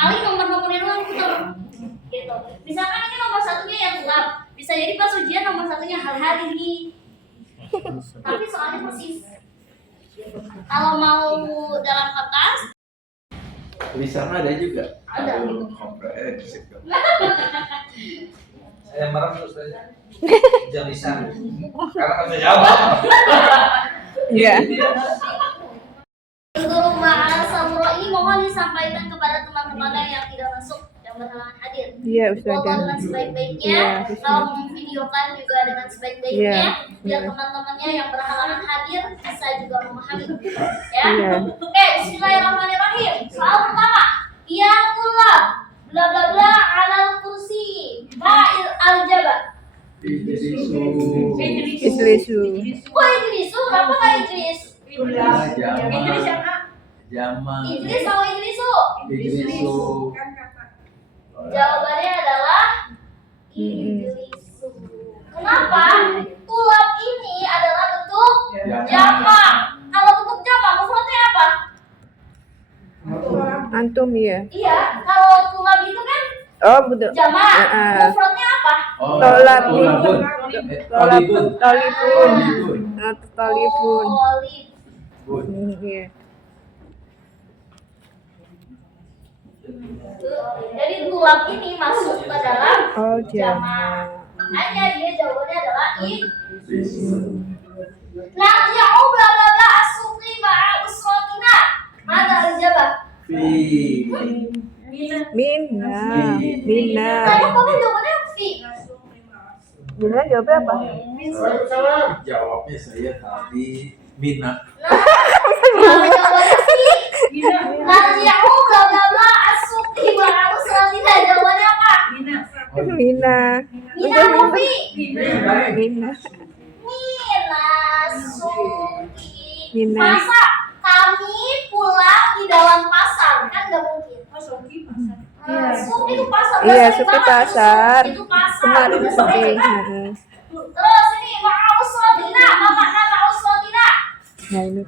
Paling nomor-nomornya doang putar. Gitu. Misalkan ini nomor satunya yang gelap, bisa jadi pas ujian nomor satunya hal-hal ini. Tapi soalnya persis. Kalau mau dalam kertas, tulisan ada juga. Ada. Komprehensif. Saya marah terus saja. Jalisan. Karena kan saya jawab. Iya. Guru bahasa ini mohon disampaikan kepada teman-teman yang tidak masuk yang berhalangan hadir. Iya, Foto Ustazah. dengan sebaik-baiknya, Iya, kalau memvideokan juga dengan sebaik-baiknya, Iya, biar iya. teman-temannya yang berhalangan hadir bisa juga memahami. Ya. Iya. Oke, bismillahirrahmanirrahim. Soal pertama, Iyatullah bla bla bla alal kursi ba'il aljaba. Idrisu. Islisu. Kok Idrisu? Kenapa nggak Idris? Jama. Idris sama Idrisu? Idrisu. Jawabannya adalah Idrisu. Kenapa? Tulab ini adalah bentuk jamak. Kalau bentuk jamak, mufradnya apa? Antum ya. Iya, kalau tulab itu kan Oh, betul. jamak. Heeh. Mufradnya apa? Tolabun. Tolibun. Tolibun. Tolibun. Tolibun. Tolib. Bun. Iya. Jadi tulab ini masuk ke dalam Oh, jamak. jamak. Makanya dia jawabannya adalah Narji'u bla bla bla as-suqi ma'a usratina. Mana al-jabah? Fi. Minna. Minna. Tadi kamu jawabannya fi. Minna jawabnya apa? Jawabnya saya tadi Mina. Kamu jawabannya fi. Narji'u bla bla bla as-suqi ma'a usratina. Jawabannya apa? Minna. Mina atau fi? Minna. Mina suki. Mina. Masa kami pulang di dalam pasar? Kan nggak mungkin. Suki itu pasar. Iya, Bahasa suki Inggris pasar. Itu pasar. Kemarin Itu suki. sore, kan? Heeh. Terus ini ma'usrotina. Apa makna ma'usrotina? Nah, ini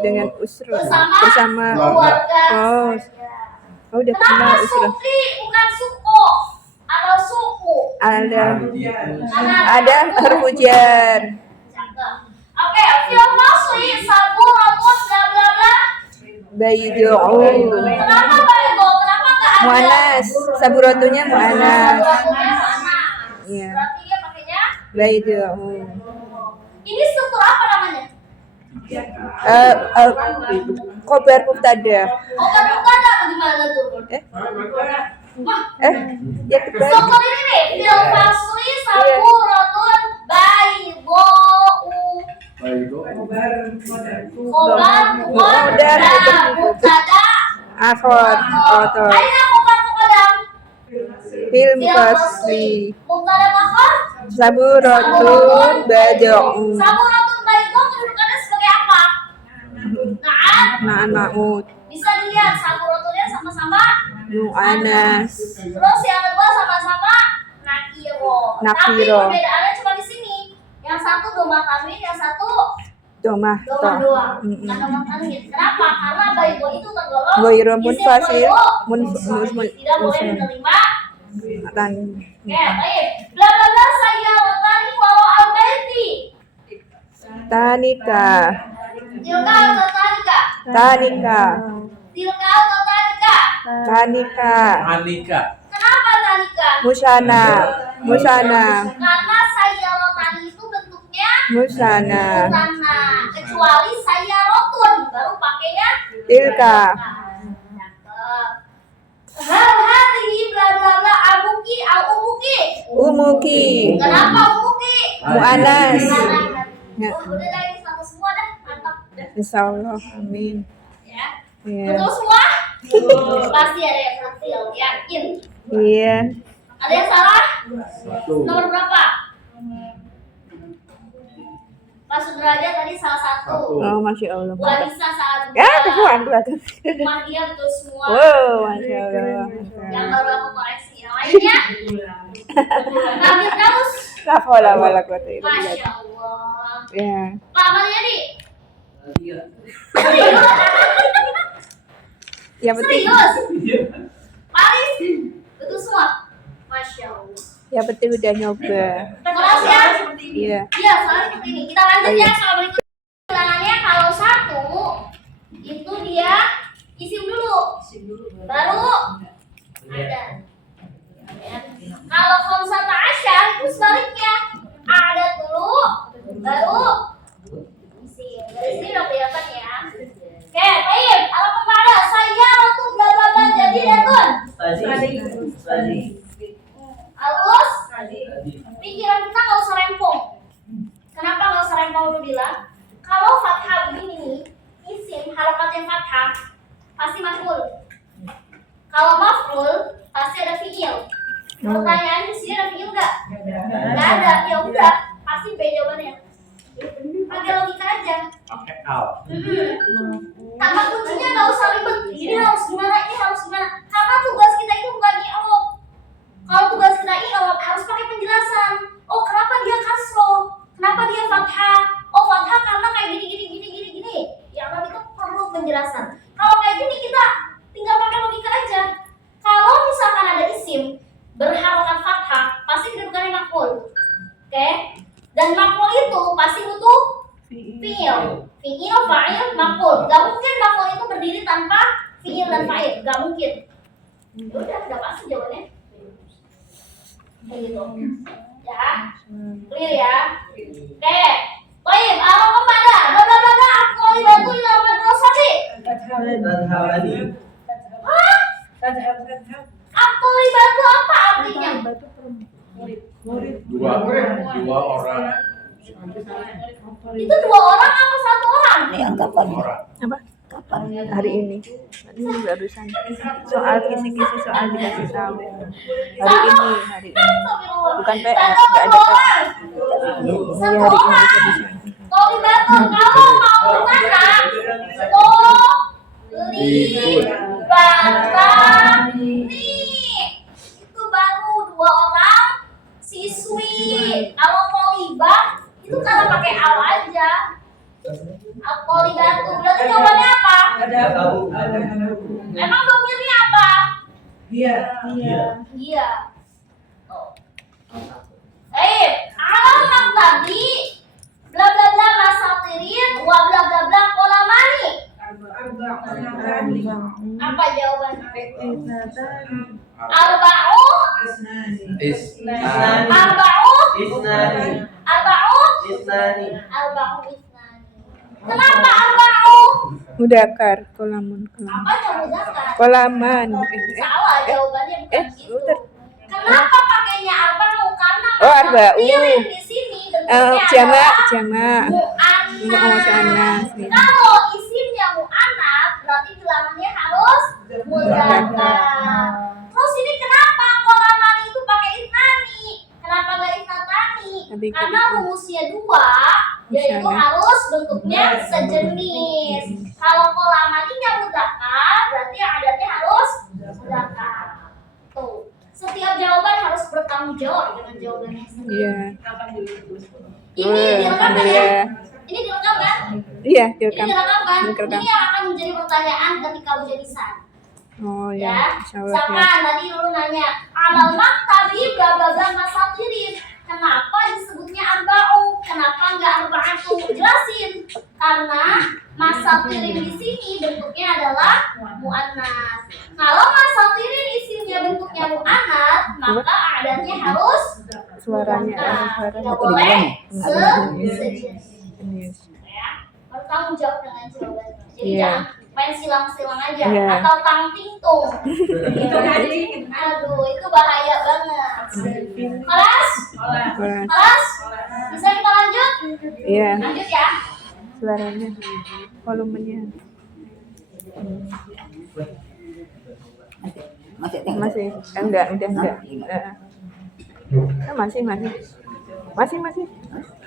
dengan usra. Bersama keluarga. Oh. Oh, udah Kenapa kenal usra. suki bukan suko atau suku? Ada Karena hujan. Cakep. Oke, film asli sabu rambut bla bla bla. Baidu. Kenapa Baido? Kenapa nggak ada? Muanas. Saburatunya muanas. Saburatnya mana? Iya. Berarti dia pakainya. Baidu. Ini struktur apa namanya? Khobar mubtada. Obat mubtada bagaimana tuh? Ya kita. Struktur ini nih, film asli sabu rambut Baido. Khobar mubtada. Mubtada. Akhir. Oto. Aina khobar muqaddam. Film fasli. Mubtada akhir. Saburatun badu. Saburatun baido kedudukannya sebagai apa? Na'an ma'ud. Bisa dilihat saburatunnya sama-sama Muanas. terus yang kedua sama-sama nakiro. Tapi Nakiro. perbedaannya cuma di sini. Yang satu doma tanwin, yang satu Domah. doma doang. Bukan doma tanwin. Kenapa? Karena baido itu tergolong Ghairu isim munfasil. ghairu tidak boleh menerima. Tan. Oke, baik. Bla bla bla saya rotani walau albaiti. Tanika. Tilka atau tanika? Tanika. Tilka atau tanika? Tanika. Anika. Kenapa tanika? Musana. Musana. Karena saya rotani itu bentuknya Musana. Musana. Kecuali saya rotun baru pakainya Tilka. Hal ini bla bla bla abuki au umuki. Umuki. Kenapa umuki? Muanas. Ya. Oh, udah dah ini sama semua dah. Mantap. Insyaallah. Amin. Ya. Iya. Betul semua? Pasti ada yang berhasil, yakin. Iya. Ada yang salah? Satu. Nomor berapa? Pak Sudrajat tadi salah satu. Oh, masya Allah. Bu Anissa salah dua. Ya, kebuan dua tuh. Mahdia betul semua. Wow, masya Allah. Yang baru aku koreksi. Yang lainnya? Nabi Daus. La haula wala quwata illa billah. Masya Allah. Ya. Pak Mariadi. Yang penting Serius? Paris, betul semua. Masya Allah. Ya penting udah nyoba. Kelas ya? Iya. Iya, soalnya seperti ini. Kita lanjut ya soal berikut. Ulangannya kalau 1 itu dia isim dulu. Baru ada. Ya. Kalau khamsata asyar itu sebaliknya. Ada dulu, baru isim. Dari sini udah kelihatan ya. Oke, baik. Kalau kemana? Saya waktu bla bla bla jadi datun. Halus. Pikiran kita nggak usah rempong. Kenapa nggak usah rempong dulu bilang? Kalau fathah begini nih, isim harokatnya fathah pasti maf'ul. Kalau maf'ul pasti ada fi'il. Pertanyaannya di sini ada fi'il nggak? Nggak ada. Ya udah, pasti B jawabannya. Pakai logika aja. Pakai al. Kata kuncinya nggak usah ribet. Ini harus gimana? Ini harus gimana? Karena tugas kita itu bukan i'rab. Kalau tugas kita i'rab harus pakai penjelasan. Oh, kenapa dia kasro? Kenapa dia fathah? Oh, fathah karena kayak gini. Ya, tapi itu perlu penjelasan. Kalau kayak gini kita tinggal pakai logika aja. Kalau misalkan ada isim berharokat fathah, pasti kedudukannya maf'ul. Oke? Dan maf'ul itu pasti butuh fi'il. Fi'il, fa'il, maf'ul. Gak mungkin maf'ul itu berdiri tanpa fi'il dan fa'il. Gak mungkin. Udah pasti jawabannya. Kayak gitu. Ya. Clear ya? Oke. Baik, apa kepada? Bla bla bla, aku batu di dalam madrasah. Hah? Aku batu apa artinya? Dua orang. Itu 2 orang apa 1 orang? Orang. Apa? Hari ini. Ini barusan. Soal kisi-kisi soal dikasih tahu. Hari ini. Bukan PS, nggak ada PS. Iya, hari ini barusan. Toli batu, kamu mau mana? Itu baru 2 orang siswi. Kalau polibat itu karena pakai al aja. Polibatu berarti jawabannya apa? Emang domirnya apa? Iya. Alamat tadi bla bla bla masatirin wa bla bla bla kolamani. Apa jawabannya? Arba'u isnani. Kenapa arba'u? Mudakar, kolamun. Apa yang mudzakkar? Kolaman. Salah jawabannya bukan gitu. udah. Kenapa pakainya arba'u? Karena Oh, arba'u. masatirin di sini bentuknya Jama. mu'annas. Kalau isimnya mu'annas berarti bilangannya harus mudzakkar. Terus ini kenapa kolamani itu pakai isnani? Kenapa nggak isnatani? Karena rumusnya 2, yaitu harus bentuknya sejenis. Kalau kolamaninya mudzakkar berarti adatnya harus mudzakkar. Tuh. Setiap jawaban harus bertanggung jawab dengan jawabannya sendiri. Iya. Ini direkam kan ya? Ini direkam kan? Iya, Ini direkam. direkam kan? Direkam. Ini yang akan menjadi pertanyaan ketika ujian lisan. Oh Ya, ya, insyaallah. misalkan tadi lu nanya alal maktabi bla bla bla masatirin. Kenapa disebutnya arba'u? Kenapa enggak arba'atu? Jelasin. Karena masatirin di sini bentuknya adalah mu'annas. Kalau masatirin isimnya bentuknya mu'annas, maka adatnya harus Suaranya mudzakkar. suara. Tidak boleh sejenis. Ini. Ya, bertanggung jawab dengan jawabannya. Jadi Iya. jangan main silang-silang aja Iya. atau tang tingtung. Aduh, itu bahaya banget. Kelas? Kelas? Bisa kita lanjut? Iya, Lanjut ya. suaranya, volumenya. Masih, enggak, udah enggak. Masih.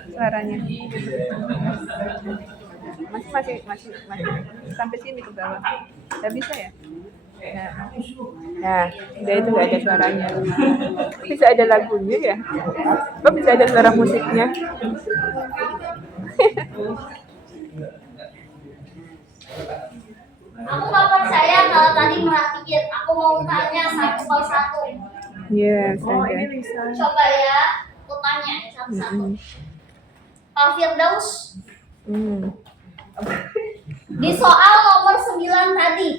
Suaranya. Masih. Sampai sini ke bawah. Enggak bisa ya? Nah, udah itu enggak ada suaranya. Bisa ada lagunya ya? Kok bisa ada suara musiknya? Aku nggak percaya kalau tadi merhatiin. Aku mau tanya satu persatu. Yes, Oh, ada. ini bisa. Coba ya, aku tanya satu-satu. Pak Firdaus, di soal nomor 9 tadi,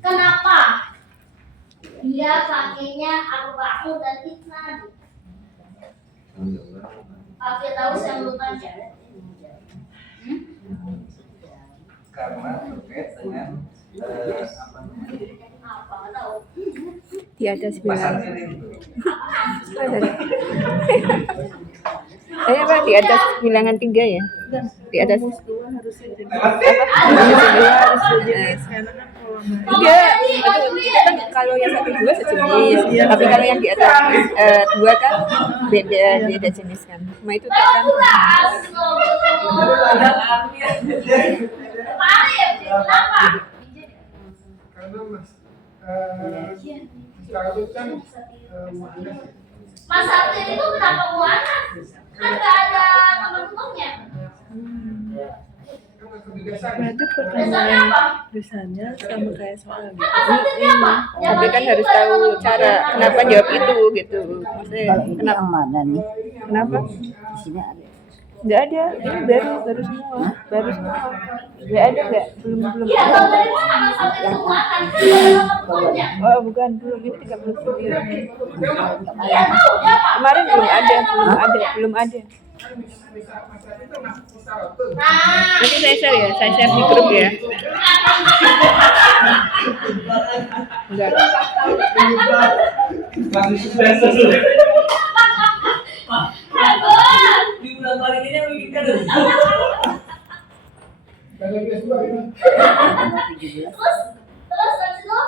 kenapa dia pakainya Arba'un dan Isnad? Pak Firdaus yang lu tanya. Karena terkait dengan apa namanya? Apa nggak tahu? Di atas Pasar bilangan. kiri. Apa di atas bilangan 3 ya? Di atas. Rumus 2 harus sejenis. Lewat Harus sejenis karena kan kalau nggak Iya, itu kan kalau yang 1 2 sejenis. Tapi kalau yang di atas 2 kan beda jenis kan. Cuma itu tak kan. Kenapa? Karena Mas kan mu'annas. Mas Artin itu kenapa mu'annas? Kan nggak ada teman-temannya. Kan atau di dasar. Berarti Dasarnya pertanyaan apa? tulisannya sama kayak soal Kan gitu. Mas Artin apa? Tapi kan harus tahu cara kenapa jawab itu gitu. Maksudnya kenapa? mana nih? Kenapa? Di sini ada. Enggak ada. Ini baru semua. Baru semua. Enggak ada enggak? Belum Iya, ada. kalau dari mana Mas Artin itu mu'annas? Kan nggak ada teman-temannya. Oh, bukan belum ini 39. Iya tahu dia apa? Kemarin belum ada. Kan bisa Mas itu bisa betul. Nah, Nanti saya share ya, saya share di grup ya. Enggak. Langsung spesial dulu. bagus. Di bulan kali ini yang bikin kan. Dan lagi S2 ini. Terus habis itu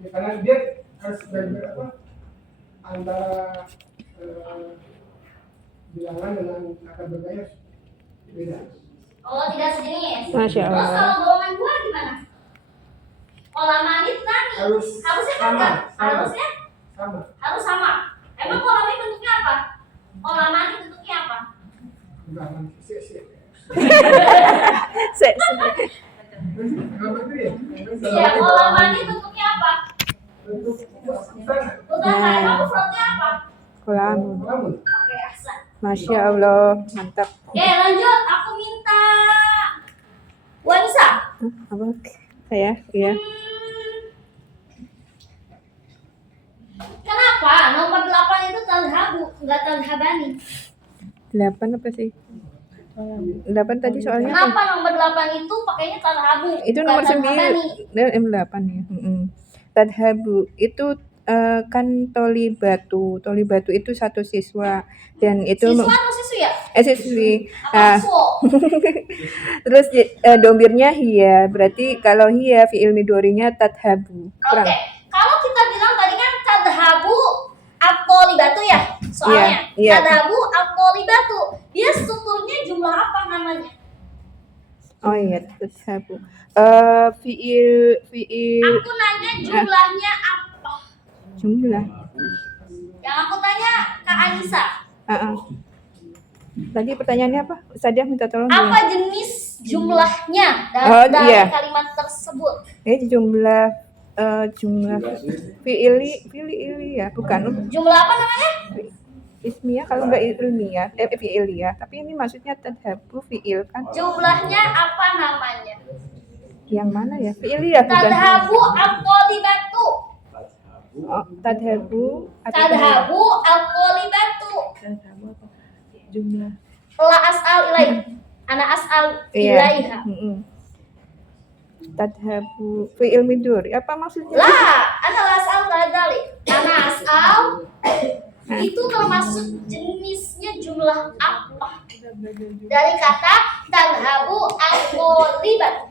Ya, karena dia harus belajar apa? Antara bilangan dengan kata bergaya beda. oh tidak sejenis. Masya Terus Allah. kalau golongan dua gimana? Kolam manit nanti harusnya kan nggak? Harusnya Sama. sama. Emang kolam ini bentuknya apa? Kolam manit bentuknya apa? Enggak nanti sih. Kalau itu ya. Iya, kolam manit bentuknya apa? Bentuk istana. Utara. Emang frontnya apa? Kolam. Lamun. Oke, asal. Masya Allah, mantap. Oke, lanjut. Aku minta Wanisa. Apa? Saya, iya. Kenapa nomor 8 itu talhabu, enggak talhabani? 8 apa sih? 8 tadi soalnya apa? Kenapa nomor 8 itu pakainya talhabu? Itu bukan nomor talhabani? 9 M8 ya. Tadhabu itu kan Tolibatu itu satu siswa dan itu Siswa atau siswi ya? siswi. Apa siswa? Terus domirnya hiya, berarti kalau hiya fi'il midorinya tadhabu. Kurang. Oke, kalau kita bilang tadi kan tadhabu at-tolibatu ya soalnya. Iya. Tadhabu at-tolibatu. Dia strukturnya jumlah apa namanya? Oh iya, tadhabu. Fi'il Aku nanya jumlahnya apa? jumlah. Yang aku tanya Kak Anissa. Tadi pertanyaannya apa? Ustazah minta tolong. Apa jenis jumlahnya dari iya. kalimat tersebut? Jumlah fi'ili ya, bukan Jumlah apa namanya? ismiyah kalau enggak ilmiah, fi'iliyah. Tapi ini maksudnya tadhabu fi'il kan? Jumlahnya apa namanya? Yang mana ya? Fi'iliyah bukan? Tadhabu at-tolibatu. Oh, tadhabu Tadhabu at-tolibatu. Dan kamu apa? Jumlah. La as'al ilaih. Ana as'al Iya. ilaiha. Tadhabu fi'il midori. Apa maksudnya? La, ana la as'al kadali. Ana as'al itu termasuk jenisnya jumlah apa? Dari kata tadhabu at-tolibatu.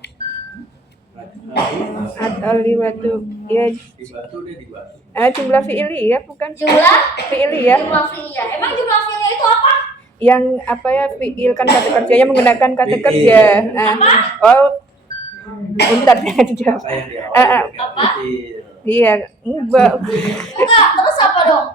At-taliwatu. Ya, Di batu deh di batu. jumlah fi'iliyah bukan? Jumlah Fi'iliyah. jumlah fi'liyah. Emang jumlah fi'liyah itu apa? Yang apa ya fi'il kan kata kerjanya menggunakan kata kerja. Bentar ya dijawab. Apa yang di awal? Apa? Iya, enggak. Enggak, terus apa dong?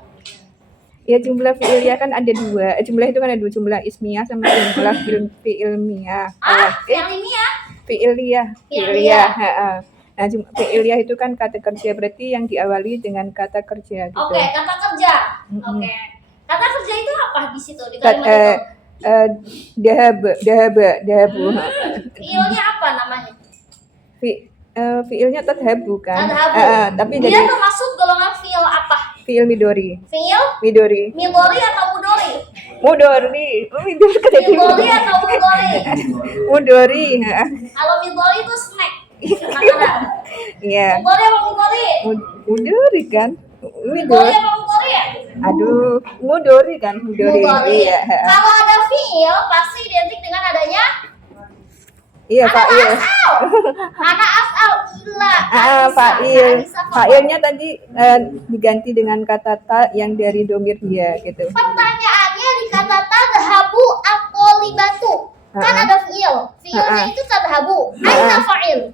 Ya jumlah fi'iliyah kan ada 2. Jumlah itu kan ada 2, jumlah ismiyah sama jumlah fi'ilmiyah. Ah, fi'ilmiyah. Fi'iliyah. Fi'iliyah. Heeh. Nah, fi'iliyah itu kan kata kerja, berarti yang diawali dengan kata kerja gitu. Oke, kata kerja. Mm-mm. Oke. Kata kerja itu apa di situ di Kat- kalimat itu? Dahabu. Fiilnya apa namanya? Fi'ilnya tadhabu kan. Tadhabu. Tapi Dia jadi termasuk golongan fiil apa? fi'il midori. Fiil Midori. midori atau mudori? Mudori. Midori kan jadi Midori atau mudori? Mudori. Heeh. Kalau midori itu snack. Makanan. Iya. Mudori apa mudori? Mudori kan. Mudori Midori. apa mudori ya? Aduh, mudori kan. Mudori. Mudori. Iya. Heeh. Kalau ada fiil pasti identik dengan adanya Iya, fa'il. asal. Ana asal ila. Fa'il. Fa'ilnya tadi diganti dengan kata ta yang dari domir dia gitu. Pertanyaannya di kata tadhabu aqolibatu. Kan ada fiil. Fiilnya itu tadhabu. Aina fa'il?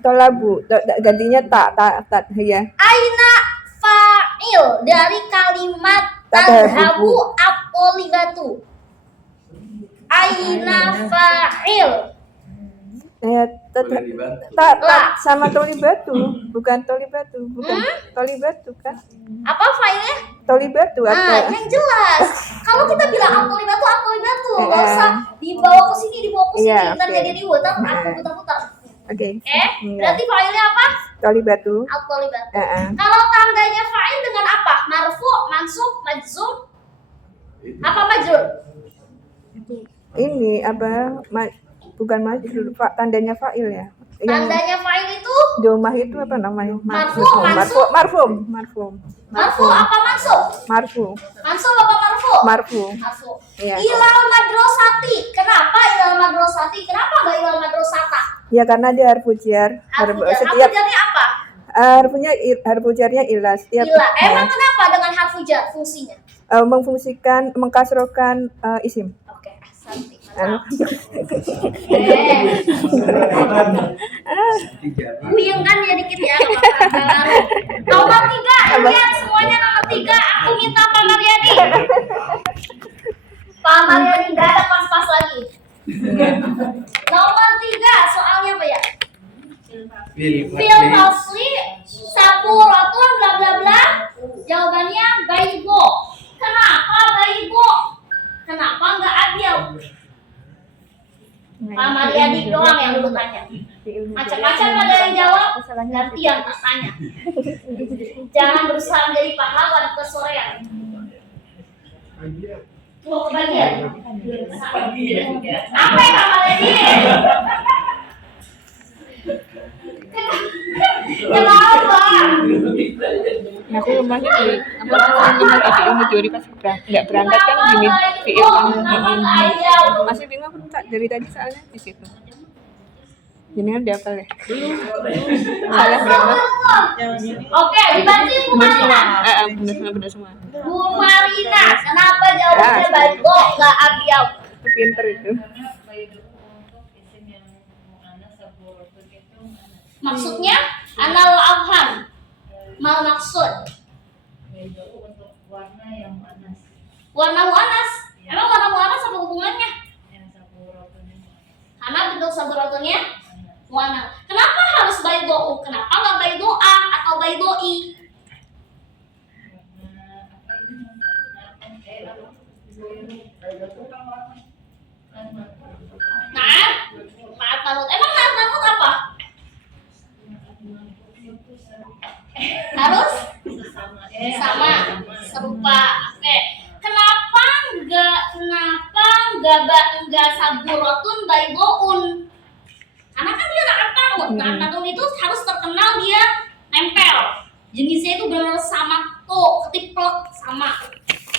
Tolabu, gantinya ta ya. Aina fa'il dari kalimat Tadhabu. tadhabu aqolibatu. Aina fa'il? Boleh dibantu. Ta sama tolibatu, bukan tolibatu, tolibatu kan? Apa fa'ilnya? Tolibatu Nah, apa? yang jelas. Kalau kita bilang aqolibatu, nggak usah dibawa ke sini, dibawa ke sini, Iya, ntar oke. jadi ribut, ntar aku putar-putar. Oke. Berarti fa'ilnya apa? Tolibatu. Aqolibatu. Heeh. Kalau tandanya fa'il dengan apa? Marfu, mansub, majzum, apa majrur? Ini apa? Bukan majrur, tandanya fa'il ya. Yang Tandanya fa'il itu domah itu apa namanya? Marfu, Marfum. marfu apa mansub? Marfu. Mansub apa marfu? Marfu. Marfu. Iya. Ilal madrosati. Kenapa ilal madrosati? Kenapa nggak ilal madrosata? Ya karena dia harfu jar. Harfu jar. Setiap Harfu jarnya apa? harfu jarnya ila setiap Ila. Emang kenapa dengan harfu jar fungsinya? memfungsikan mengkasrokan isim. Oke, santi. Anu. Puyeng kan ya dikit ya. Nggak apa-apa. Nomor 3, lihat semuanya nomor 3. Aku minta Pak Maryadi. Pak Maryadi nggak ada pas-pas lagi. Nomor 3, soalnya apa ya? Fil fasli sapuratun bla bla bla. Jawabannya baigo. Kenapa baigo? Kenapa nggak abil? Pak Maryadi doang yang dulu tanya. Macam-macam ada yang jawab, gantian tak tanya. Jangan berusaha menjadi pahlawan kesorean. Mau kebagian? Apa ya Pak Maryadi? Kenapa? Aku rumahnya di apa namanya lagi ilmu teori pas nggak berangkat kan gini fiil kan. Masih bingung aku dari tadi soalnya di situ. Jadi kan dia apa ya? Salah berapa? Oke, dibantuin Bu Marina. Benar semua. Bu Marina, kenapa jawabannya baigo nggak abiau? Itu pinter itu. Maksudnya anal afham. Mal maksud. Warna mu'anas. Emang warna mu'anas apa hubungannya? Karena bentuk saburotunnya mu'anas. Kenapa harus baido? Kenapa nggak baido a atau baido i? Naat manut. Emang naat manut apa? Harus sama, serupa. Oke. Kenapa enggak saburotun baidoun? Karena kan dia naat manut. Naat manut itu harus terkenal dia nempel. Jenisnya itu benar sama tuh, ketiplek sama.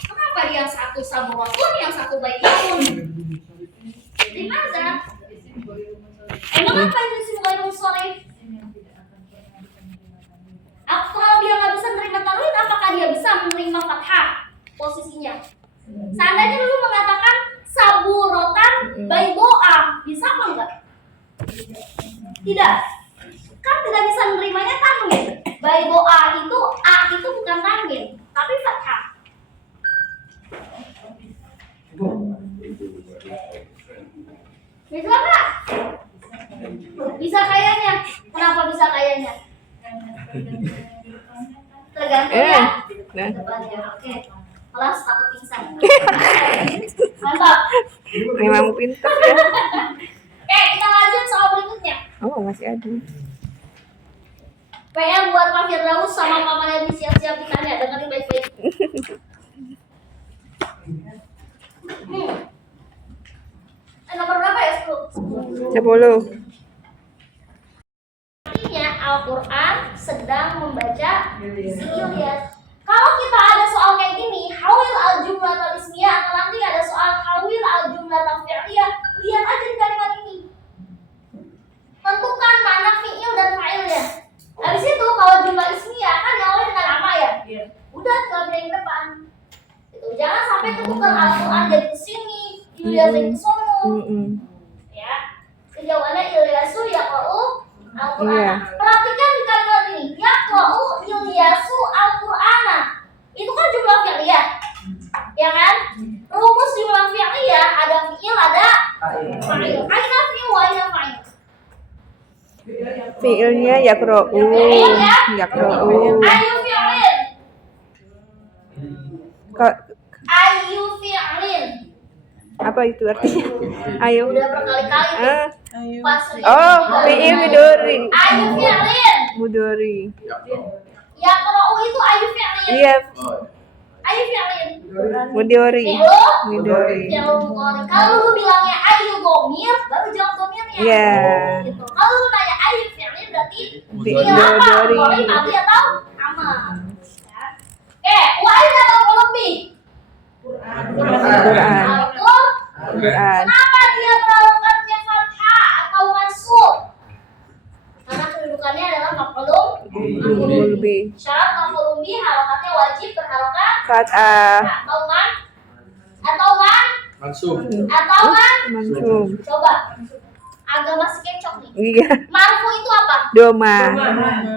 Kenapa dia satu saburotun, yang satu baidoun? Gimana? Emang apa itu sih ghairul sharif? Kalau dia nggak bisa menerima tanwin, apakah dia bisa menerima fathah posisinya? Seandainya dulu mengatakan saburotan baidoa, bisa apa enggak? Tidak. Kan tidak bisa menerimanya tanwin. Baidoa itu a itu bukan tanwin, tapi fathah. Bisa nggak? Bisa kayaknya. Kenapa bisa kayaknya? Tergantung ya. Nah. Depannya. Oke. Kelas takut pingsan. Mantap. Memang pintar ya. Oke, kita lanjut soal berikutnya. Oh, masih ada. PR buat Pak Firdaus sama Pak Maryani siap-siap ditanya. Dengerin baik-baik. Nomor berapa ya? 10. 10. Artinya Al-Quran sedang membaca si Ilyas. Kalau kita ada soal kayak gini, hawil al-jumlah al-ismiyah, atau nanti ada soal hawil al-jumlah al-fi'liyah, lihat aja di kalimat ini. Tentukan mana fi'il dan fa'ilnya. Habis itu kalau jumlah ismiyah kan diawali dengan nama ya. Udah tinggal pilih depan. Gitu. Jangan sampai ketukar Al-Quran jadi kesini, Ilyas jadi kesono. Ya. Jawabannya Ilyasu yaqra'u Al-Quran. Iya. Perhatikan di kalimat ini. Yaqra'u Ilyasu Al-Qur'ana. Itu kan jumlah fi'liyah. Ya kan? Rumus jumlah fi'liyah ada fi'il, ada fa'il. Aina fi'il wa aina fa'il. Fiilnya yaqra'u. Yaqra'u. Ayu fi'lin. Ka- Ayu fi'lin. Apa itu artinya? Ayo. Udah berkali-kali tuh. Ah. Pas Oh, fiil midori. Ayu fi'lin. Mudori. Yaqra'u itu ayu fi'lin. Iya, Ayu fi'lin. mudori. Fi'lu Midori. fi'lu mudhari. Kalau lu bilangnya ayu gomir, baru jawab gomirnya. Iya. Gitu. Kalau lu nanya ayu fi'lin berarti Fi'il fi'il apa? mudhari. Mudhari, madhi atau amal. Ya. Wa aina al lebih? Quran. Quran. Kenapa dia berharokatnya fathah atau mansub? Karena kedudukannya adalah maf'ulun Lebih. syarat maf'ulun bih harokatnya wajib berharokat Fat'ah. atau man Mansub. Mansum. coba agak masih kencok nih. Iya. Marfu itu apa? Doma.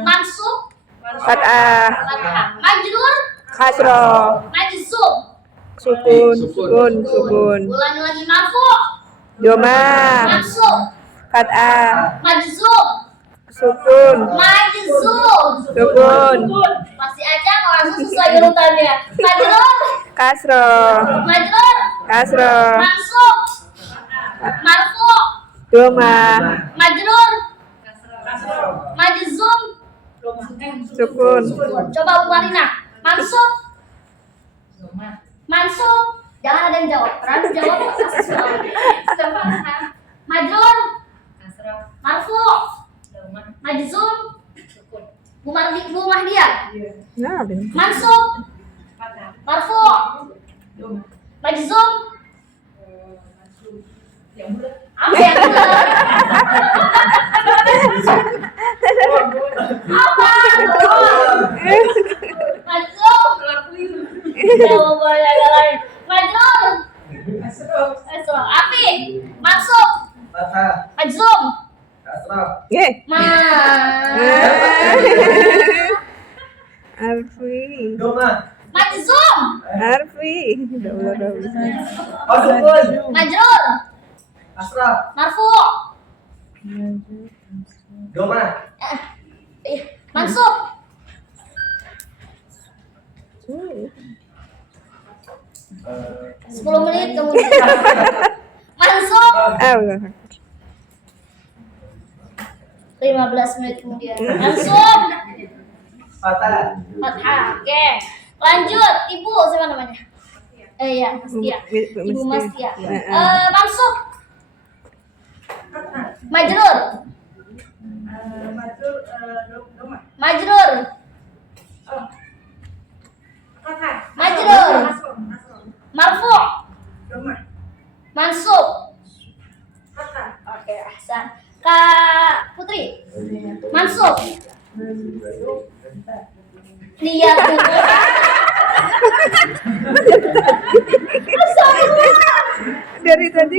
Mansub Fat'ah. fathah. Majrur Kasro. majzum. Sukun. Sukun. Ulangi lagi marfu Doma. mansub Fat'ah. majzum Sukun. majzum. Sukun. Masih aja kalau langsung sesuai urutannya. Majrur Kasro. majrur Kasro. mansub marfu Doma. majrur majzum. Sukun. Coba Bu Marina, mansub jangan ada yang jawab. Radu jawab kasih soal. Majrur marfu majzum. Bu Mahdia Nah, benar. mansub marfu majzum. Apa yang benar? Apa? Majzum. Jawabannya yang lain. Majnun. Api. Mansub. Fatah. Majzum. Kasrah. Ye. Arfi. Doma. Majzum. Arfi. Udah. Sukun. Majrur. Kasrah. Marfu. Doma. Mansub. 10 menit kemudian. Mansub. Udah. 15 menit kemudian. Mansub. Fatah. Fathah. Oke. Lanjut. Ibu siapa namanya? Iya, Mastia. Ibu Mastia. Mansub. Majrur. Majrur. Majrur. Marfu. Mansub. Oke, ahsan. Kak Putri. Mansub. Lihat dulu. Dari tadi.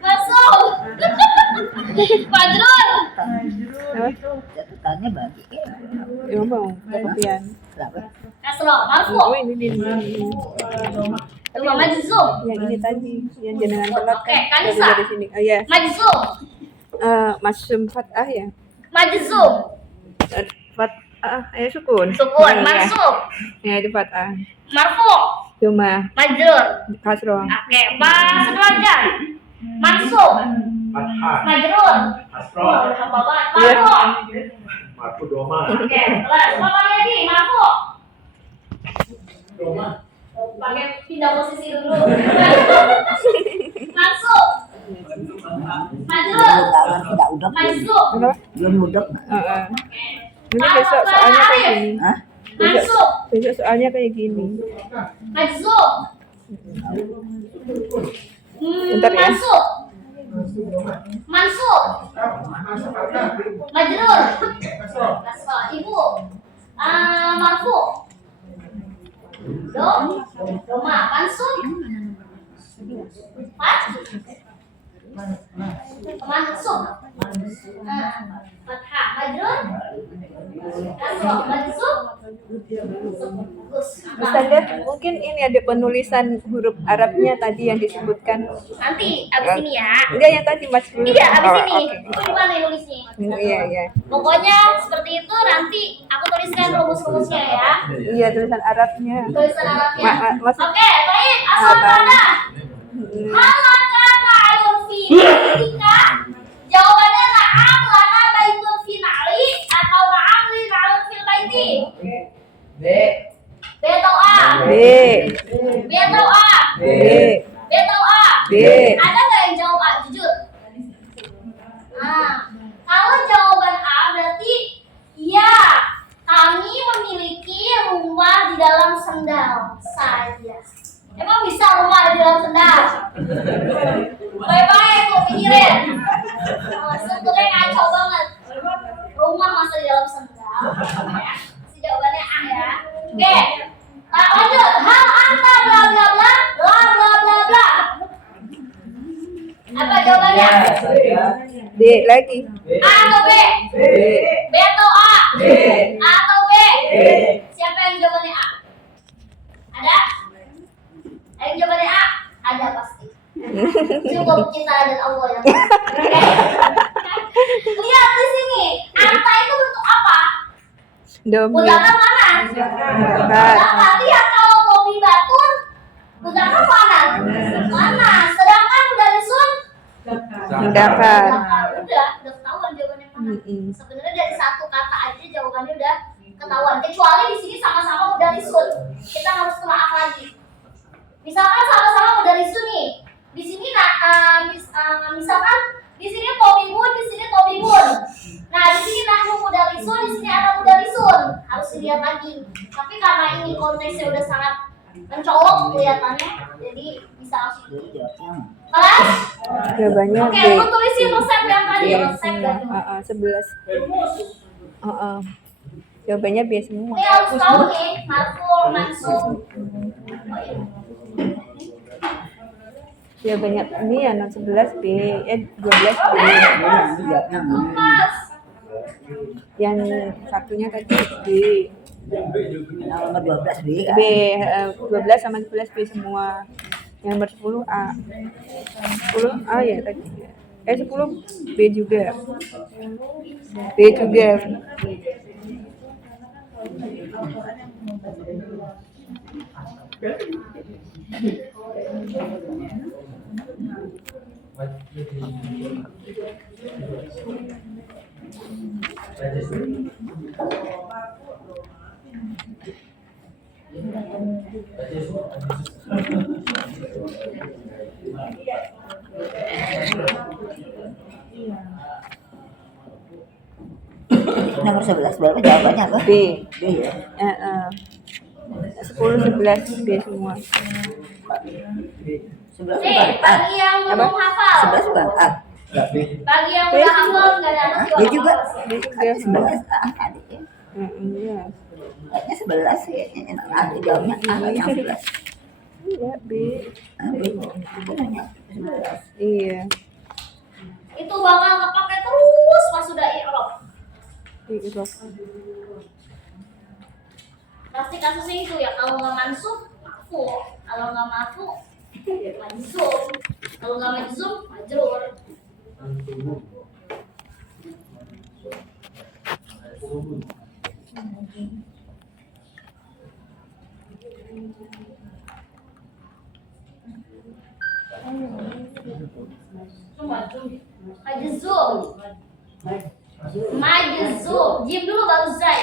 Masuk. Majrur. Catatannya bagi Ya mau. Kepian. Kasro. Marfu. Oh, ini. Coba majzum. Yang ini tadi, yang jenengan telat Oke, kan Kalisa. dari sini. Oh iya, Majzum. masum fathah ya. Majzum. Fathah, sukun. Sukun. Ya, Mansub. ya itu fathah. Marfu. Cuma Majrur. kasroh. Oke, pas derajat. Mansub. Fathah. Majrur. Asro. Udah apa banget. Iya. Marfu. Marfu doma. Oke, kelas. Apa lagi? Marfu. Pakai pindah posisi dulu. Mansub. Majrur. Majzum. Apa? Belum udah. Heeh. Ini besok soalnya kayak gini. Mansub. Besok soalnya kayak gini. Majzum. Bentar ya. Mansub. Mansub. Majrur. Kasrah. Ibu. Marfu. Doma. Mansub. Mansub. Fathah. Majrur. Kasrah. Mansub. Ustazah, mungkin ini ada penulisan huruf Arabnya tadi yang disebutkan. Nanti abis ini ya. Enggak, yang tadi Mas Bulu. Iya, abis Oh, ini. oke. Itu di mana nulisnya? Iya, iya. Pokoknya seperti itu, nanti aku tuliskan rumus-rumusnya ya. Iya, tulisan Arabnya. Tulisan Arabnya. Maksud Oke, baik. Asal mana? Halakana alun fi ketika jawabannya na'am lana baitun fi na'li atau na'am li alun fil baiti. B atau A? B. B atau A? B. B atau A? B. Ada nggak yang jawab A? Jujur. Kalau jawaban A berarti ya, kami memiliki rumah di dalam sendal saja. Emang bisa rumah di dalam sendal? Baik-baik lo pikirin. Sebetulnya ngaco banget. Rumah masa di dalam sendal? Ya. Si jawabannya A ya. Oke. Lanjut. Hal anta bla bla bla bla bla bla bla. Apa jawabannya? B lagi. A atau B? B. B atau A? B. A atau B? B. Siapa yang jawabannya A? Ada? Yang jawabannya A? Ada pasti. Cukup kita dan Allah yang tahu. Oke. Lihat di sini. Anta itu bentuk apa? Domi. Mudzakkar mana? Mudzakkar. Mudzakkar. Lihat kalau Tobi Batun, mudzakkar mana? Mana? Sedangkan mudarisun Mudzakkar. udah ketahuan jawabannya mana. Sebenarnya dari satu kata aja jawabannya udah ketahuan. Kecuali di sini sama-sama mudarisun. Kita harus telaah lagi. Misalkan sama-sama mudarisun nih. Di sini misalkan di sini tobibun, di sini tobibun. Nah, di sini nahnu mudarisun, di sini ada mudarisun. Harus dilihat lagi. Tapi karena ini konteksnya udah sangat mencolok kelihatannya, jadi bisa langsung. Kelas? Jawabannya Oke, B. lu tulisin resep yang tadi, resep dan 11. Jawabannya B semua. ini harus tahu nih, marfu, mansub. Oh, iya. Jawabannya ini ya 11 B, 12 B. Mas, Yang satunya tadi B. Nomor 12 B. B 12 sama 11 B semua. Yang nomor 10 A. 10 A ya tadi. 10 B juga. B juga. Nomor 11 berapa jawabannya apa? B. B ya. 10 11 B semua. 11 bukan A. bagi yang belum hafal, 11 bukan A. bagi yang udah hafal nggak ada anak Dia juga. B juga. 11 A tadi ya. Iya. Kayaknya 11 ya. Nanti jawabnya A yang 11. Iya, B. B. Itu hanya 11. Iya. itu bakal kepake terus pas sudah i'rab. Iya. Pasti kasusnya itu ya, kalau nggak mansub marfu. Kalau nggak marfu, majzum. Kalau nggak majzum, majrur. Majzum. Majzum. Jim dulu baru zai.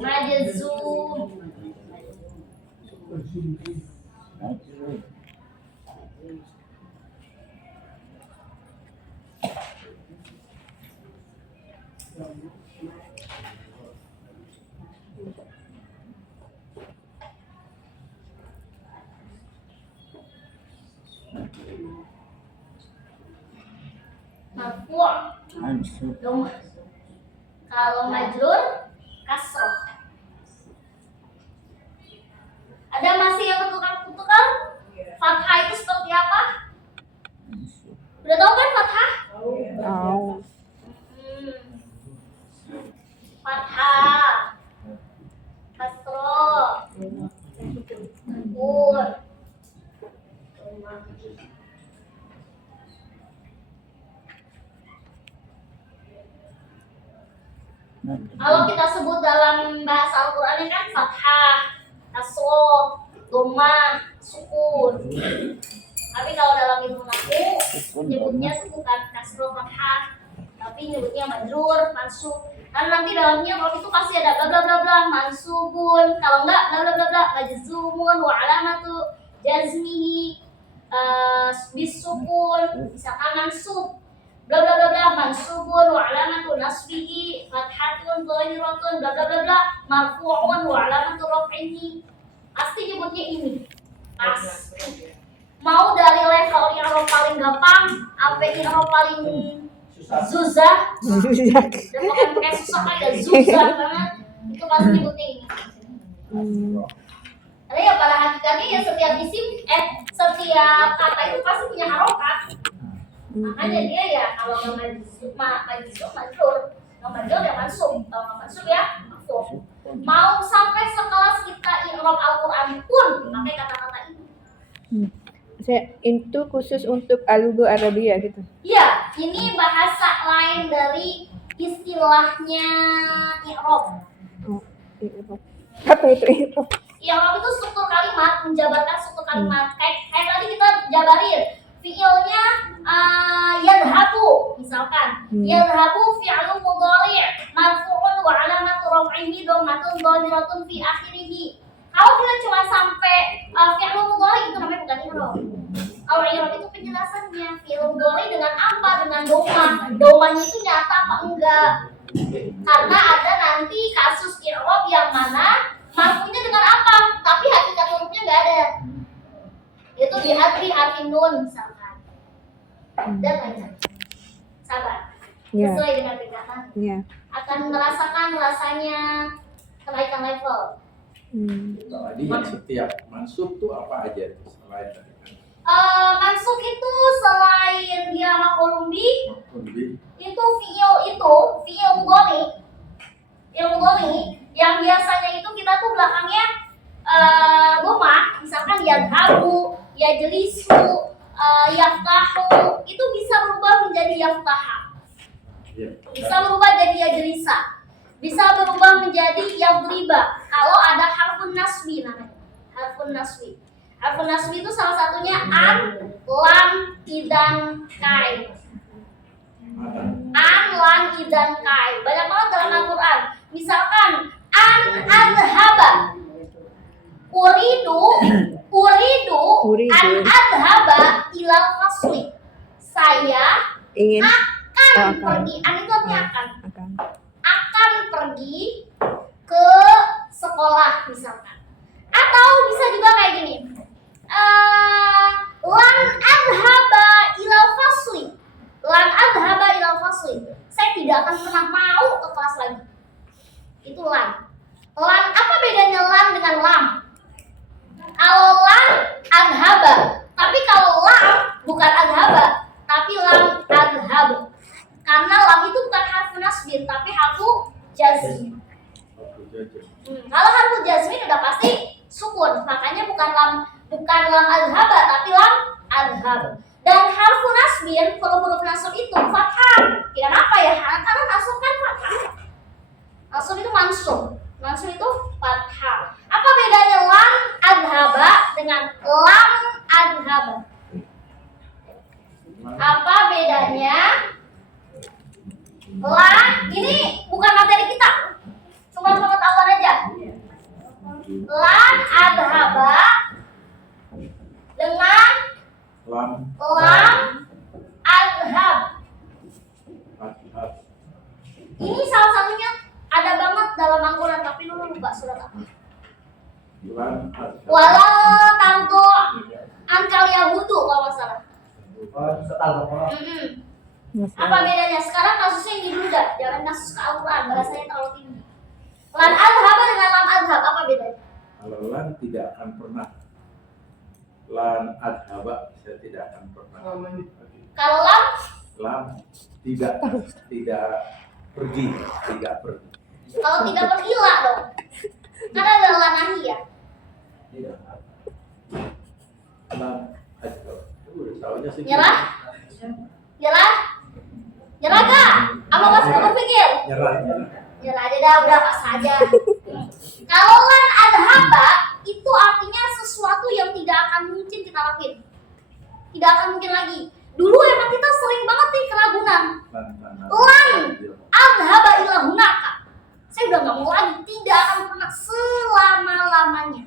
Majzum. Marfu'. Doma. Kalau majrur, kasroh. Ada masih yang tukar-tukar? Fathah itu seperti apa? Udah tahu kan fathah? Tahu. Fathah, kasroh, sukun. Kalau kita sebut dalam bahasa Al-Qur'an kan fathah, kasroh, dhammah, sukun. Tapi kalau dalam ilmu nahwu nyebutnya itu bukan kasroh fathah, tapi nyebutnya majrur, mansub. Karena nanti dalamnya kalau itu pasti ada bla bla bla bla, mansubun. Kalau enggak bla bla bla bla, majzumun wa alamatu jazmihi bisukun. Misalkan mansub bla bla bla bla, mansubun wa alamatu nasbihi fathatun dhahiratun bla bla bla bla, marfu'un wa alamatu raf'ihi. Pasti nyebutnya ini. Pasti. Mau dari level i'rab paling gampang sampai i'rab paling zuzah, dan pakai susah kayak zuzah banget, itu pasti nyebutnya ini. Karena ya pada hakikatnya ya setiap isim, setiap kata itu pasti punya harokat. Makanya dia ya kalau nggak majzum majrur, nggak majrur ya mansub, kalau nggak mansub ya marfu'. Mau sampai sekelas kita i'rab Al-Qur'an pun pakai kata-kata ini. Itu khusus untuk al-lugha Arabiyah gitu. Iya, ini bahasa lain dari istilahnya i'rab. Oh, i'rab. Apa itu i'rab? I'rab itu struktur kalimat, menjabarkan struktur kalimat. Kayak tadi kita jabarin fi'ilnya yadhabu misalkan. Yadhabu fi'lun mudhari' marfu'un wa 'alamatu raf'ihi dhammatun dhahiratun fi akhirih. Kalau kita cuma sampai fi'lun mudhari' itu namanya bukan i'rab. Kalau i'rab itu penjelasannya fi'il mudhari dengan apa? Dengan doma. Domanya itu nyata apa enggak? Karena ada nanti kasus i'rab yang mana marfu'nya dengan apa? Tapi hakikat hurufnya enggak ada. Itu di harfi nun misalkan. Dan lain-lain. Sabar. Ya. Sesuai dengan tingkatan. Iya. Akan merasakan rasanya kenaikan level. Tadi yang setiap mansub tuh apa aja tuh selain tadi kan? Mansub itu selain dia maf'ul bih, itu fi'il mudhari yang biasanya itu kita tuh belakangnya dhammah, misalkan yadhabu, yajlisu, yaftahu, itu bisa berubah menjadi yaftaha, bisa berubah jadi yajlisa, bisa berubah menjadi yadriba kalau ada harfun nasbi namanya. Harfun nasbi itu salah satunya an, lam, idan, kai. An, lam, idan, kai. Banyak banget dalam Al-Quran. Misalkan an adhaba, uridu an adhaba ilal fasli. Saya Ingin akan pergi. An itu artinya akan pergi ke sekolah misalkan. Atau bisa juga kayak gini. Lan adhaba ilal fasli. Lan adhaba ilal fasli. Saya tidak akan pernah mau ke kelas lagi. Itu lan. Lan, apa bedanya lan dengan lam? Kalau lan adhaba, tapi kalau lam bukan adhaba, tapi lam adhab. Karena lam itu bukan harfu nasbin, tapi harfu jazm. Kalau harfu jazmin udah pasti sukun, makanya bukan lam bukan lam adhaba tapi lam adhab. Dan harfu nasbin, huruf-huruf nasab itu fathah. Kenapa ya? Karena nasab kan fathah. Nasab itu mansub. Mansub itu fathah. Apa bedanya lam adhaba dengan lam adhaba? Apa bedanya? Lam ini bukan materi kita. Cuma pengetahuan aja. Lam adhaba dengan Lam adhab. adhab. Ini salah satunya ada banget dalam Al-Quran tapi lu lupa surat apa. Lam adhab. Wala tanto angkal yahudu kalau nggak salah. Apa bedanya? Sekarang kasusnya ini dulu dah, jangan kasus ke Al-Quran, bahasanya terlalu tinggi. Lam adhab dengan lam adhab apa bedanya? Kalau lam tidak akan pernah. Lam adhaba saya tidak akan pernah. Kalau lam Lam tidak pergi, tidak pergi. kalau tidak bergila dong. Karena ada lam nahi ya. Tidak. Lam adhab. Udah tahunya sih. Nyerah? Nyerah? Nyerah gak? Apa masih berpikir? Nyerah. Nyerah aja dah, udah pas aja. Kalau lan adhaba itu artinya sesuatu yang tidak akan mungkin kita lakuin. Tidak akan mungkin lagi. Dulu emang kita sering banget nih keraguan. Lan adhaba ila hunaka. Saya udah gak mau lagi, tidak akan pernah selama-lamanya.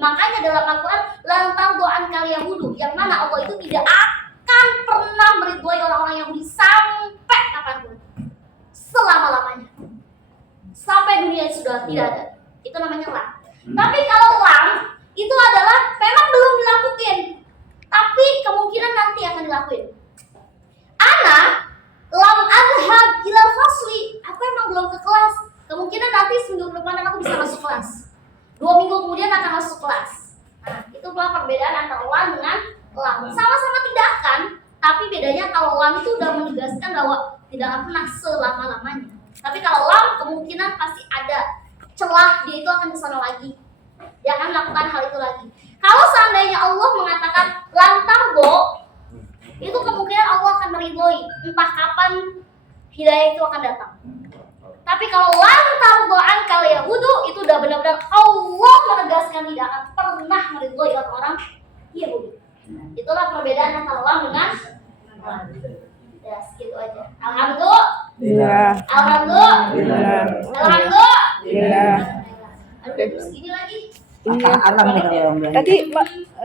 Makanya dalam Al-Quran lantar doan kalian Yahudu, yang mana Allah itu tidak akan pernah meridhoi orang-orang Yahudi sampai kapanpun, selama-lamanya, sampai dunia sudah tidak ada. Itu namanya lam. Tapi kalau lam itu adalah memang belum dilakukan, tapi kemungkinan nanti akan dilakuin. Ana lam adhab ila fasli, aku emang belum ke kelas. Kemungkinan nanti seminggu depan aku bisa masuk kelas. 2 minggu kemudian akan masuk kelas. Nah, itulah perbedaan antara lam dengan lam. Sama-sama tidak akan, tapi bedanya kalau lam itu udah menegaskan bahwa tidak akan pernah selama-lamanya. Tapi kalau lam kemungkinan pasti ada celah, dia itu akan ke sana lagi. Dia akan melakukan hal itu lagi. Kalau seandainya Allah mengatakan lantardo, itu kemungkinan Allah akan meridhoi entah kapan hidayah itu akan datang. Tapi kalau lantar doan kalian Yahudu itu udah benar-benar Allah menegaskan tidak akan pernah meridhoi orang-orang Yahudi. Itulah perbedaan antara lam dengan lam. Ya segitu aja. Alhamdulillah. Alhamdulillah. Alhamdulillah. Terus ini lagi. Iya. Tadi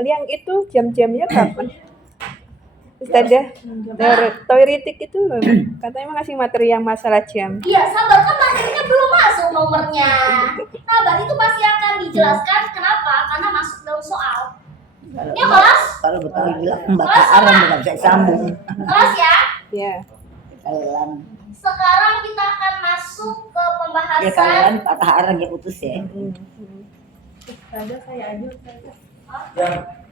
yang itu jam-jamnya kapan? Ustazah, teoretik itu katanya ngasih materi yang masalah jam. Iya, sabar kan materinya belum masuk nomornya. Sabar itu pasti akan dijelaskan kenapa? Karena masuk dalam soal. Ini kelas? Kalau betul bilang baca Arab nggak bisa sambung. Kelas ya? Iya. Kalian Sekarang kita akan masuk ke ya pembahasan. kalian patah Arab ya putus ya. Ada saya aja Ustazah.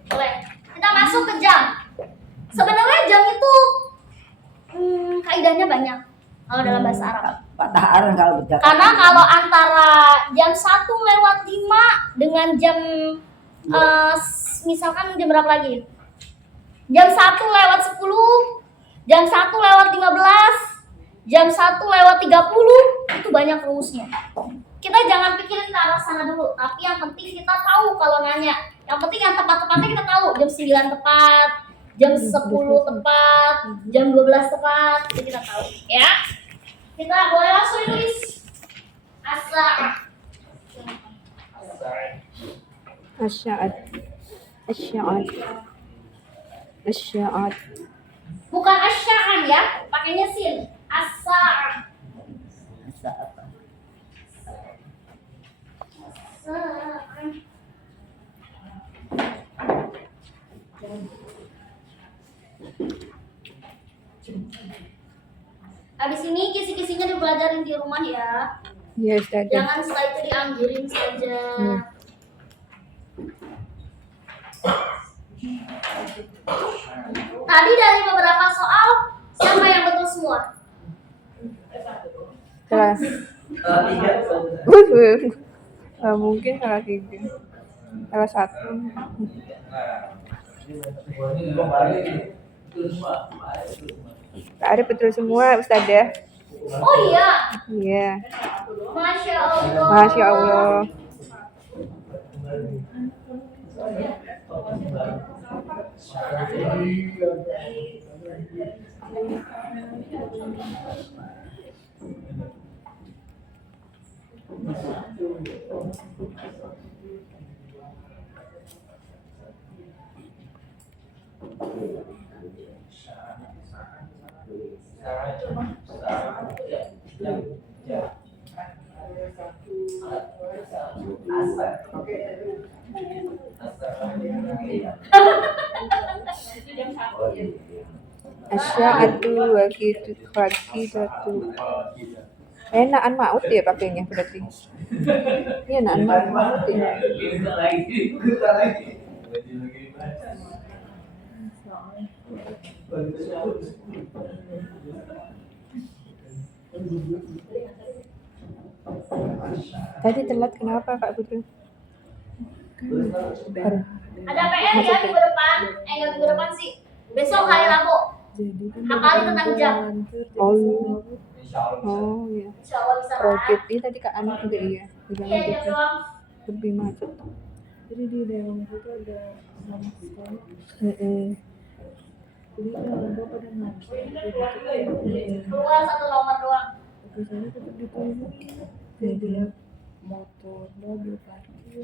Boleh. Kita masuk ke jam. Sebenarnya jam itu kaidahnya banyak kalau dalam bahasa Arab. Patah Arab kalau bercakap. Karena kalau antara jam 1:05 dengan jam misalkan jam berapa lagi? Jam 1:10, jam 1:15, jam 1:30 itu banyak rumusnya. Kita jangan pikirin ke arah sana dulu, tapi yang penting kita tahu kalau nanya. Yang penting yang tepat-tepatnya kita tahu, jam 9 tepat, jam 10 tepat, jam 12 tepat, itu kita tahu ya. Kita boleh langsung tulis as-sa'ah. Asy'ad. Asy'ad. Asy'ad. Bukan asy'an ya, pakainya sin. As-sa'ah. Masa apa? Habis ini kisi-kisinya dipelajarin di rumah ya. Iya, Ustazah. Jangan setelah itu dianggurin saja. Tadi dari beberapa soal, siapa yang betul semua? Kelas. Mungkin kelas 3. Salah satu. Kak Arif betul semua Ustazah. Oh iya, Iya. Masya Allah. Masya Allah. Asya'atu wa qidatu. Naan maut ya pakainya berarti. Iya naan maut ya. Tadi telat kenapa Kak Putri? Ada PR ya minggu depan? Enggak minggu depan sih. Besok hari Rabu. Hafalin tentang jam. Oh, Insya Allah bisa. oh iya. Insya Allah bisa lah. Project ini tadi Kak Anu juga iya. Bilang Iya, jam gitu. doang. Lebih macet. Jadi di dalam itu ada sama sekali. Heeh. Jadi orang tua pada ngantri. Keluar satu nomor doang. Tapi saya tetap ditunggu. Jadi motor, mobil parkir.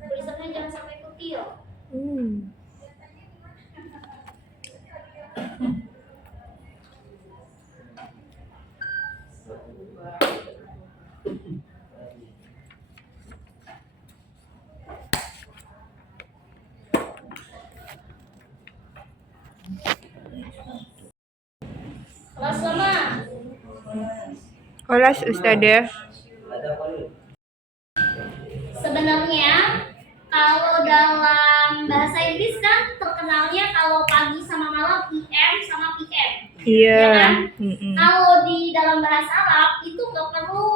Tulisannya jangan sampai kutil. Kelas lama. Kelas Ustazah. Sebenarnya kalau dalam bahasa Inggris kan terkenalnya kalau pagi sama malam PM sama PM. Iya. Ya kan? Mm-mm. Kalau di dalam bahasa Arab itu nggak perlu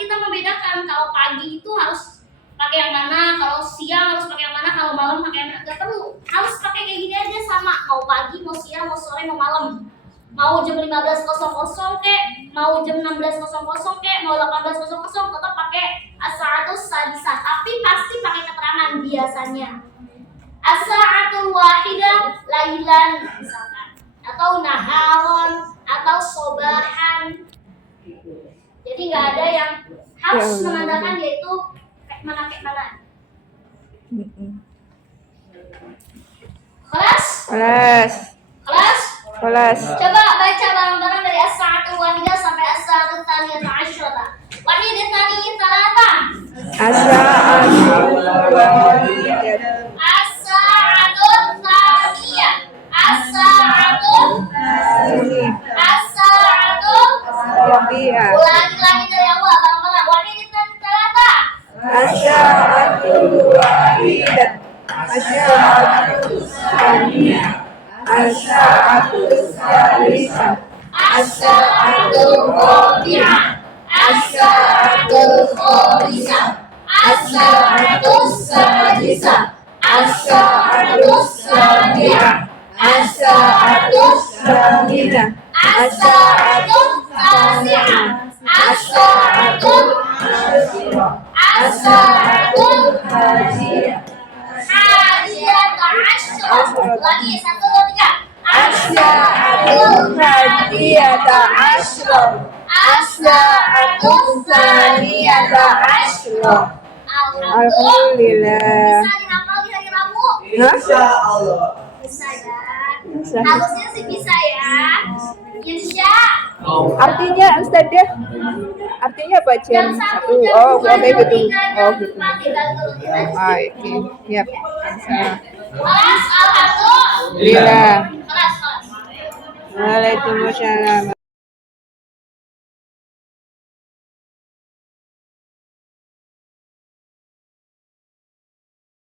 kita membedakan kalau pagi itu harus pakai yang mana, kalau siang harus pakai yang mana, kalau malam pakai yang mana, nggak perlu. Harus pakai kayak gini aja sama. Mau pagi, mau siang, mau sore, mau malam. Mau jam 15.00 kek, mau jam 16.00 kek, mau 18.00 tetap pakai as-sa'atus sadisah. Tapi pasti pakai keterangan biasanya. As-sa'atul wahidah lailan misalkan, atau naharon, atau sobahan. Jadi nggak ada yang harus menandakan dia itu kayak mana. Mm-mm. Kelas? Kelas. Kelas? Kelas. Coba baca bareng-bareng dari as-sa'atul wahidah sampai as-sa'atul tsaniyah asyarah. Wahidah tsaniyah salata. As-sa'atu As-sa'atul tsaniyah. As-sa'atul Rabi'ah. Ulangi lagi dari awal bareng-bareng. Wahidah tsaniyah salata. As-sa'atu wahidah. As-sa'atu tsaniyah. As-sa'atu tsalisah. As-sa'atul rabi'ah. As-sa'atul khamisah. As-sa'atul sadisah. As-sa'atul sabi'ah. As-sa'atul As-saminah. As-sa'atul tasi'ah. As-sa'atul As-sa'atul hadiyata asyra. Lagi, 1, 2, 3. As-sa'atul hadiyata asyra. As-sa'atul tsaniyata asyra. Alhamdulillah. Bisa dihafal di hari Rabu? Hah? Bisa ya. Harusnya sih bisa ya. Insya. Artinya Ustazah? Artinya apa jam 1? Oh, kayak gitu. Oh, gitu. Ah, oke. Siap. Salah. Kelas, alhamdulillah. Alhamdulillah. Kelas. Waalaikumsalam.